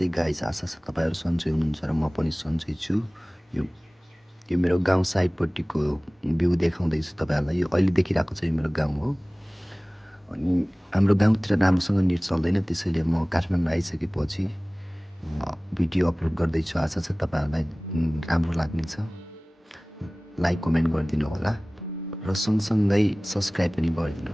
नमस्ते गाइस, आशा छ तपाईँहरू सन्चै हुनुहुन्छ र म पनि सन्चै छु। यो मेरो गाउँ साइडपट्टिको भ्यू देखाउँदैछु तपाईँहरूलाई। यो अहिले देखिरहेको चाहिँ मेरो गाउँ हो। अनि हाम्रो गाउँतिर राम्रोसँग नेट चल्दैन, त्यसैले म काठमाडौँ आइसकेपछि भिडियो अपलोड गर्दैछु। आशा छ तपाईँहरूलाई राम्रो लाग्नेछ। लाइक कमेन्ट गरिदिनु होला र सँगसँगै सब्सक्राइब पनि गरिदिनु।